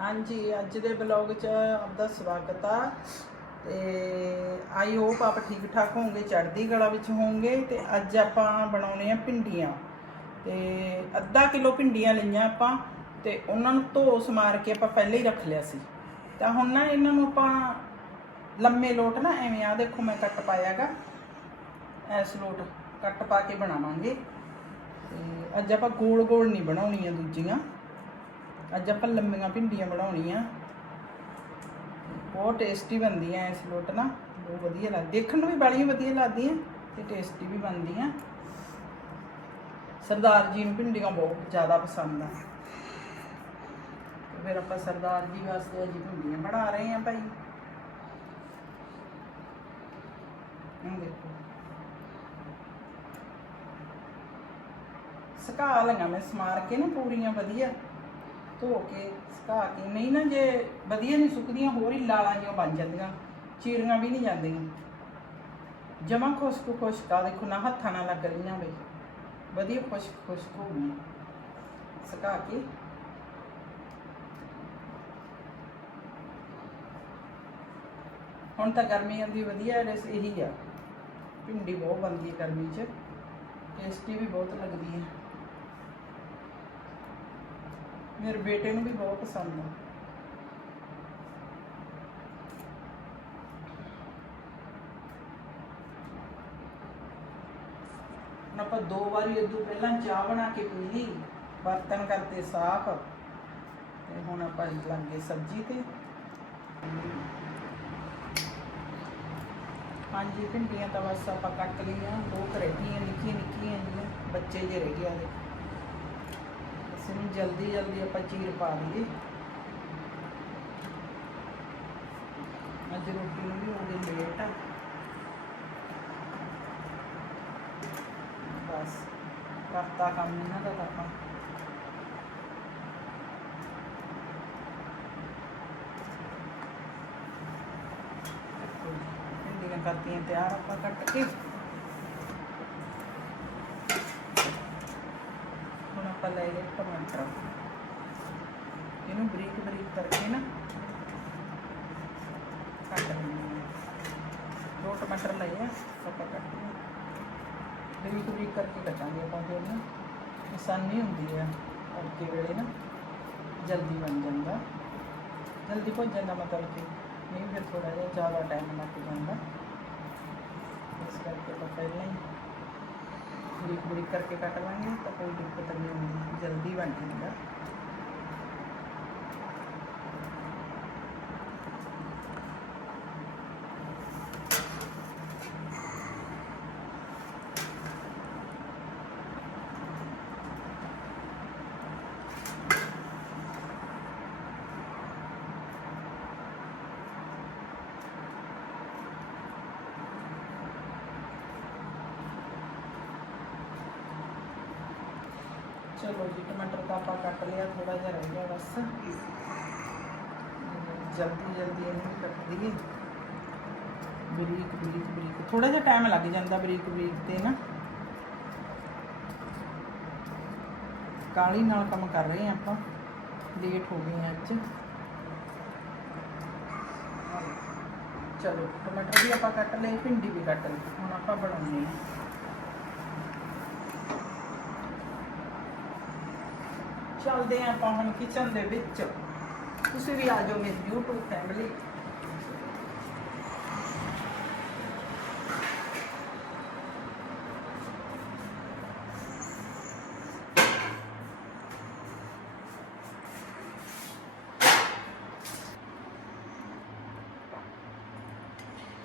ਹਾਂਜੀ, ਅੱਜ ਦੇ ਬਲੌਗ 'ਚ ਆਪਦਾ ਸਵਾਗਤ ਆ। ਤੇ ਆਈ ਹੋਪ ਆਪ ਠੀਕ ਠਾਕ ਹੋਵੋਗੇ, ਚੜ੍ਹਦੀ ਕਲਾ ਵਿੱਚ ਹੋਵੋਗੇ। ਤੇ ਅੱਜ ਆਪਾਂ ਬਣਾਉਣੇ ਆ ਭਿੰਡੀਆਂ। ਤੇ ਅੱਧਾ ਕਿਲੋ ਭਿੰਡੀਆਂ ਲਈਆਂ ਆਪਾਂ, ਤੇ ਉਹਨਾਂ ਨੂੰ ਧੋ ਸਮਾਰ ਕੇ ਆਪਾਂ ਪਹਿਲੇ ਹੀ ਰੱਖ ਲਿਆ ਸੀ। ਤਾਂ ਹੁਣ ਨਾ ਇਹਨਾਂ ਨੂੰ ਆਪਾਂ ਲੰਮੇ ਲੋਟ ਨਾ, ਐਵੇਂ ਆ ਦੇਖੋ ਮੈਂ ਕੱਟ ਪਾਇਆਗਾ ਐਸ ਲੋਟ ਕੱਟ ਪਾ ਕੇ ਬਣਾਵਾਂਗੇ। ਤੇ ਅੱਜ ਆਪਾਂ ਗੋਲ ਗੋਲ ਨਹੀਂ ਬਣਾਉਣੀਆਂ ਦੂਜੀਆਂ। ਅੱਜ ਆਪਾਂ ਲੰਮੀਆਂ ਭਿੰਡੀਆਂ ਬਣਾਉਣੀਆਂ। ਬਹੁਤ ਟੇਸਟੀ ਬਣਦੀਆਂ ਇਸ ਲੋਟ ਨਾ, ਬਹੁਤ ਵਧੀਆ ਲੱਗ ਦੇਖਣ ਨੂੰ ਵੀ ਬੜੀਆਂ ਵਧੀਆ ਲੱਗਦੀਆਂ ਤੇ ਟੇਸਟੀ ਵੀ ਬਣਦੀਆਂ। ਸਰਦਾਰ ਜੀ ਨੂੰ ਭਿੰਡੀਆਂ ਬਹੁਤ ਜ਼ਿਆਦਾ ਪਸੰਦ ਆ। ਫਿਰ ਆਪਾਂ ਸਰਦਾਰ ਜੀ ਵਾਸਤੇ ਅੱਜ ਭਿੰਡੀਆਂ ਬਣਾ ਰਹੇ ਹਾਂ ਭਾਈ। ਇਹ ਦੇਖੋ। ਸੁਕਾ ਲਈਆਂ ਮੈਂ, ਸਮਾਰ ਕੇ ਨਾ ਪੂਰੀਆਂ ਵਧੀਆ। ਧੋ ਕੇ, ਸੁਕਾ ਕੇ, ਨਹੀਂ ਨਾ ਜੇ ਵਧੀਆ ਨਹੀਂ ਸੁੱਕਦੀਆਂ, ਹੋਰ ਹੀ ਲਾਲਾਂ ਜਿਹੀਆਂ ਬਣ ਜਾਂਦੀਆਂ, ਚੀਰੀਆਂ ਵੀ ਨਹੀਂ ਜਾਂਦੀਆਂ। ਜਮਾ ਖੁਸ਼ਕ ਖੁਸ਼ਕ ਆ ਦੇਖੋ ਨਾ ਹੱਥਾਂ ਨਾਲ ਲੱਗ ਰਹੀਆਂ ਬਈ ਵਧੀਆ ਖੁਸ਼ਕ ਖੁਸ਼ਕ ਹੋ ਗਈਆਂ। ਸੁਕਾ ਕੇ। ਹੁਣ ਤਾਂ ਗਰਮੀ ਆਉਂਦੀ ਵਧੀਆ ਰਸ ਇਹੀ ਆ। ਭਿੰਡੀ ਬਹੁਤ ਬਣਦੀ ਹੈ ਗਰਮੀ 'ਚ। ਟੇਸਟੀ ਵੀ ਬਹੁਤ ਲੱਗਦੀ ਹੈ। ਮੇਰੇ ਬੇਟੇ ਨੂੰ ਵੀ ਬਹੁਤ ਪਸੰਦ ਆ। ਆਪਾਂ ਦੋ ਵਾਰੀ ਇਦੋਂ ਪਹਿਲਾਂ ਚਾਹ ਬਣਾ ਕੇ ਪੀ ਲਈ, ਬਰਤਨ ਕਰਤੇ ਸਾਫ਼, ਤੇ ਹੁਣ ਆਪਾਂ ਲੱਗੇ ਸਬਜ਼ੀ ਤੇ। ਹਾਂਜੀ, ਭਿੰਡੀਆਂ ਤਾਂ ਬਸ ਆਪਾਂ ਕੱਟ ਲਈਆਂ, ਦੋ ਕੁ ਰਹਿ ਗਈਆਂ ਨਿੱਕੀਆਂ ਨਿੱਕੀਆਂ ਜੀਆਂ ਬੱਚੇ ਜੇ ਰਹਿ ਗਿਆ ਦੇ ਇਸ ਨੂੰ ਜਲਦੀ ਜਲਦੀ ਆਪਾਂ ਚੀਰ ਪਾ ਲਈਏ। ਅੱਜ ਰੋਟੀ ਨੂੰ ਵੀ ਹੋ ਗਈ ਲੇਟ ਆ। ਬਸ, ਕਰਤਾ ਕੰਮ ਇਹਨਾਂ ਦਾ ਤਾਂ ਆਪਾਂ। ਕਰਤੀਆਂ ਤਿਆਰ ਆਪਾਂ ਕੱਟ ਕੇ ਹੁਣ ਆਪਾਂ ਲੈ ਲਏ ਟਮਾਟਰ ਇਹਨੂੰ ਬਰੀਕ ਬਰੀਕ ਕਰਕੇ ਨਾ ਕੱਟ ਲੈਣੇ ਦੋ ਟਮਾਟਰ ਲਏ ਆ, ਆਪਾਂ ਕੱਟ ਲਏ। ਬਰੀਕ ਬਰੀਕ ਕਰਕੇ ਕੱਟਾਂਗੇ ਆਪਾਂ ਫਿਰ ਨਾ। ਆਸਾਨੀ ਹੁੰਦੀ ਆ ਕਰਕੇ ਵੇਲੇ ਨਾ ਜਲਦੀ ਬਣ ਜਾਂਦਾ। ਜਲਦੀ ਭੁੱਜ ਜਾਂਦਾ ਮਤਲਬ ਕਿ ਨਹੀਂ ਫਿਰ ਥੋੜਾ ਜਿਹਾ ਜ਼ਿਆਦਾ ਟਾਈਮ ਲੱਗ ਜਾਂਦਾ। ਇਸ ਕਰਕੇ ਆਪਾਂ ਪਹਿਲਾਂ ਹੀ ਬਰੀਕ ਬਰੀਕ ਕਰਕੇ ਕੱਟ ਲਾਂਗੇ ਤਾਂ ਕੋਈ ਦਿੱਕਤ ਨਹੀਂ ਹੁੰਦੀ ਜਲਦੀ ਬਣ ਜਾਂਦਾ ਚਲੋ ਜੀ ਟਮਾਟਰ ਤਾਂ ਆਪਾਂ ਕੱਟ ਲਿਆ ਥੋੜਾ ਜਿਹਾ ਰਹਿ ਗਿਆ ਬਸ। ਜਲਦੀ ਜਲਦੀ ਇਹਨੂੰ ਵੀ ਕੱਟ ਦਈਏ। ਬਰੀਕ ਬਰੀਕ ਬਰੀਕ। ਥੋੜਾ ਜਿਹਾ ਟਾਈਮ ਲੱਗ ਜਾਂਦਾ ਬਰੀਕ ਬਰੀਕ ਤੇ ਨਾ। ਕਾਲੀ ਨਾਲ ਕੰਮ ਕਰ ਰਹੇ ਹਾਂ ਆਪਾਂ। ਲੇਟ ਹੋ ਗਏ ਹਾਂ ਅੱਜ। ਚਲੋ ਟਮਾਟਰ ਵੀ ਆਪਾਂ ਕੱਟ ਲਏ, ਭਿੰਡੀ ਵੀ ਕੱਟ ਲਈ। ਹੁਣ ਆਪਾਂ ਬਣਾਉਣੀ ਹੈ। ਚੱਲਦੇ ਹਾਂ ਆਪਾਂ ਹੁਣ ਕਿਚਨ ਦੇ ਵਿੱਚ। ਤੁਸੀਂ ਵੀ ਆ ਜਾਓ ਮੇਰੀ YouTube ਫੈਮਿਲੀ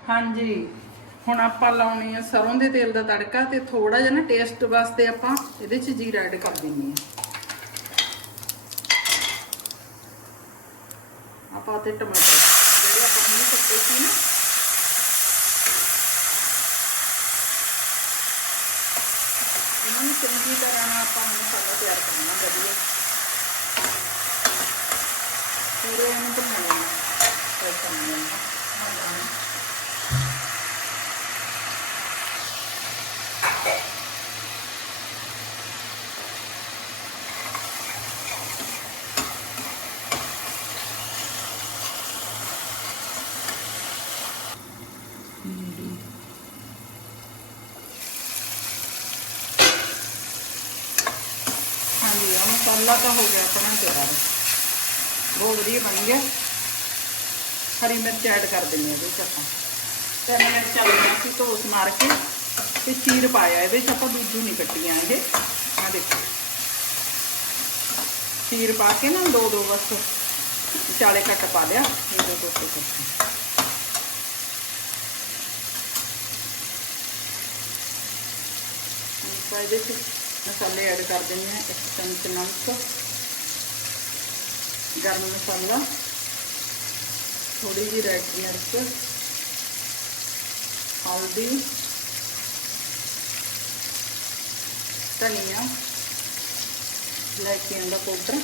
ਹਾਂਜੀ, ਹੁਣ ਆਪਾਂ ਲਾਉਣੀ ਆ ਸਰੋਂ ਦੇ ਤੇਲ ਦਾ ਤੜਕਾ ਤੇ ਥੋੜਾ ਜਿਹਾ ਨਾ ਟੇਸਟ ਵਾਸਤੇ ਆਪਾਂ ਇਹਦੇ 'ਚ ਜੀਰਾ ਐਡ ਕਰ ਦਿੰਨੀ ਆ। ਆਪਾਂ ਤੇ ਟਮਾਟਰ ਜਿਹੜੇ ਆਪਾਂ ਹੁਣੇ ਕੱਟੇ ਸੀ ਨਾ। ਇਹਨਾਂ ਨੂੰ ਚੰਗੀ ਤਰ੍ਹਾਂ ਨਾਲ ਆਪਾਂ ਮਸਾਲਾ ਤਿਆਰ ਕਰਨਾ ਵਧੀਆ। ਪੂਰੇ ਇਹਨੂੰ ਬਣਾਉਣਾ। ਕੋਈ ਕੰਮ ਹਾਂ ਮਸਾਲਾ ਤਾਂ ਹੋ ਗਿਆ ਆਪਣਾ ਤਿਆਰ ਬਹੁਤ ਵਧੀਆ ਬਣ ਗਿਆ। ਹਰੀ ਮਿਰਚ ਐਡ ਕਰ ਦਿੰਦੇ ਹਾਂ ਇਹਦੇ ਵਿੱਚ ਆਪਾਂ। ਤੇ ਮਿਰਚਾਂ ਲਈਆਂ ਸੀ ਧੋਸ ਮਾਰ ਕੇ ਤੇ ਚੀਰ ਪਾਇਆ, ਇਹਦੇ ਵਿੱਚ ਆਪਾਂ ਦੂਜੂ ਨਹੀਂ ਕੱਟੀਆਂ ਇਹ ਆ ਦੇਖੋ। ਚੀਰ ਪਾ ਕੇ ਨਾ ਦੋ ਦੋ ਬਸ ਵਿਚਾਲੇ ਕੱਟ ਪਾ ਲਿਆ ਦੋ ਦੋ ਕੱਟ ਤਾਂ ਇਹਦੇ ਵਿੱਚ ਮਸਾਲੇ ਐਡ ਕਰ ਦਿੰਦੇ ਹਾਂ ਇੱਕ ਚਮਚ ਨਮਕ, ਗਰਮ ਮਸਾਲਾ ਥੋੜੀ ਜਿਹੀ ਰੈਡ ਮਿਰਚ, ਹਲਦੀ, ਧਨੀਆ ਇਲਾਇਚੀਆਂ ਦਾ ਪਾਊਡਰ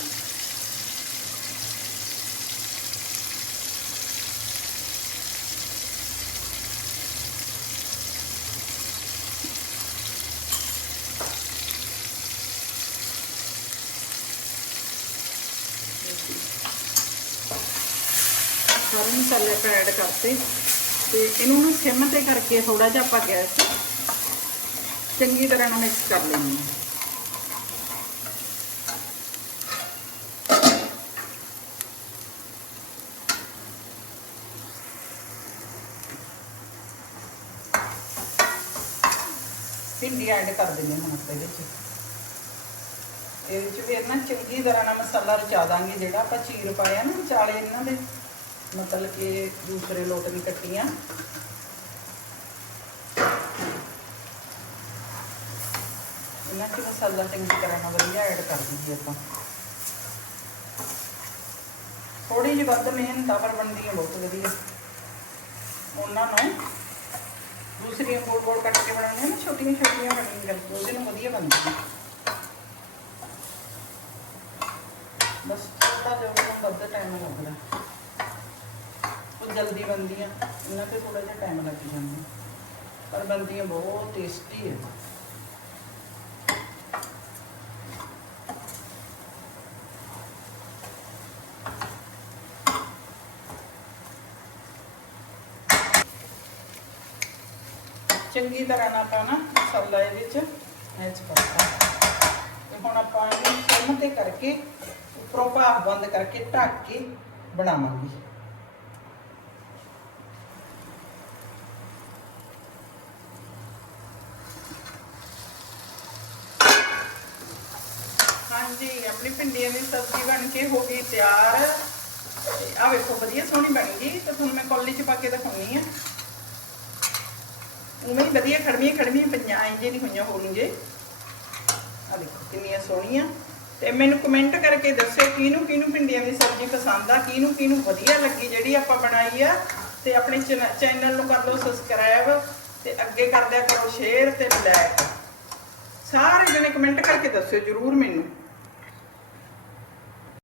ਸਾਰੇ ਮਸਾਲੇ ਆਪਾਂ ਐਡ ਕਰਤੇ। ਤੇ ਇਹਨੂੰ ਨਾ ਸਿਮ ਤੇ ਕਰਕੇ ਥੋੜਾ ਜਿਹਾ ਆਪਾਂ ਗੈਸ ਚੰਗੀ ਤਰ੍ਹਾਂ ਨਾਲ ਮਿਕਸ ਕਰ ਲੈਣੀ ਹੈ। ਭਿੰਡੀ ਐਡ ਕਰ ਦਿੰਦੇ ਹਾਂ ਹੁਣ ਆਪਾਂ ਇਹਦੇ ਵਿੱਚ। ਇਹਦੇ ਵਿੱਚ ਫਿਰ ਨਾ ਚੰਗੀ ਤਰ੍ਹਾਂ ਨਾਲ ਮਸਾਲਾ ਰਚਾ ਦਾਂਗੇ ਜਿਹੜਾ ਆਪਾਂ ਚੀਰ ਪਾਇਆ ਨਾ ਵਿਚਾਲੇ ਇਹਨਾਂ ਦੇ। ਮਤਲਬ ਕਿ ਦੂਸਰੇ ਲੋਟ ਦੀ ਕੱਟੀਆਂ। ਇਹਨਾਂ 'ਚ ਮਸਾਲਾ ਚੰਗੀ ਤਰ੍ਹਾਂ ਨਾਲ ਵਧੀਆ ਐਡ ਕਰ ਦਈਏ ਆਪਾਂ। ਥੋੜੀ ਜਿਹੀ ਵੱਧ ਮਿਹਨਤ ਆ, ਪਰ ਬਣਦੀ ਹੈ ਬਹੁਤ ਵਧੀਆ। ਉਹਨਾਂ ਨੂੰ ਦੂਸਰੀਆਂ ਗੋਲ ਗੋਲ ਕੱਟ ਕੇ ਬਣਾਉਣੀਆਂ ਨਾ, ਛੋਟੀਆਂ ਛੋਟੀਆਂ ਬਣੀਆਂ ਉਹਦੇ ਨੂੰ ਵਧੀਆ ਬਣਦੀ ਬਸ ਥੋੜਾ ਜਿਹਾ ਉਹਨੂੰ ਵੱਧ ਟਾਈਮ ਲੱਗਦਾ ਜਲਦੀ ਬਣਦੀਆਂ। ਇਹਨਾਂ ਤੇ ਥੋੜਾ ਜਿਹਾ ਟਾਈਮ ਲੱਗ ਜਾਂਦਾ। ਪਰ ਬਣਦੀਆਂ ਬਹੁਤ ਟੇਸਟੀ ਹੈ ਚੰਗੀ ਤਰ੍ਹਾਂ ਨਾਲ ਆਪਾਂ ਨਾ ਮਸਾਲਾ ਇਹਦੇ ਵਿੱਚ ਮੈਚ ਕਰਤਾ। ਤੇ ਹੁਣ ਆਪਾਂ ਇਹਨੂੰ ਸਿਮ ਤੇ ਕਰਕੇ ਉੱਪਰੋਂ ਭਾਫ ਬੰਦ ਕਰਕੇ ਢੱਕ ਕੇ ਬਣਾਵਾਂਗੇ ਹਾਂਜੀ ਆਪਣੀ ਭਿੰਡੀਆਂ ਦੀ ਸਬਜ਼ੀ ਬਣ ਕੇ ਹੋ ਗਈ ਤਿਆਰ। ਆ ਵੇਖੋ, ਵਧੀਆ ਸੋਹਣੀ ਬਣ ਗਈ। ਤੇ ਤੁਹਾਨੂੰ ਮੈਂ ਕੌਲੀ ਚ ਪਾ ਕੇ ਦਿਖਾਉਣੀ ਆ। ਉਵੇਂ ਹੀ ਵਧੀਆ ਖੜਮੀਆਂ ਖੜਮੀਆਂ ਪਈਆਂ, ਐਂ ਨਹੀਂ ਹੋਈਆਂ ਹੋਣਗੇ ਆ ਦੇਖੋ, ਕਿੰਨੀਆਂ ਸੋਹਣੀਆਂ। ਤੇ ਮੈਨੂੰ ਕਮੈਂਟ ਕਰਕੇ ਦੱਸਿਓ, ਕਿਹਨੂੰ ਕਿਹਨੂੰ ਭਿੰਡੀਆਂ ਦੀ ਸਬਜ਼ੀ ਪਸੰਦ ਆ, ਕਿਹਨੂੰ ਕਿਹਨੂੰ ਵਧੀਆ ਲੱਗੀ ਜਿਹੜੀ ਆਪਾਂ ਬਣਾਈ ਆ। ਤੇ ਆਪਣੇ ਚੈਨਲ ਨੂੰ ਕਰ ਲਓ ਸਬਸਕ੍ਰਾਈਬ ਤੇ ਅੱਗੇ ਕਰਦਿਆ ਕਰੋ ਸ਼ੇਅਰ ਤੇ ਲਾਈਕ ਸਾਰੇ ਜਣੇ ਕਮੈਂਟ ਕਰਕੇ ਦੱਸਿਓ ਜਰੂਰ ਮੈਨੂੰ।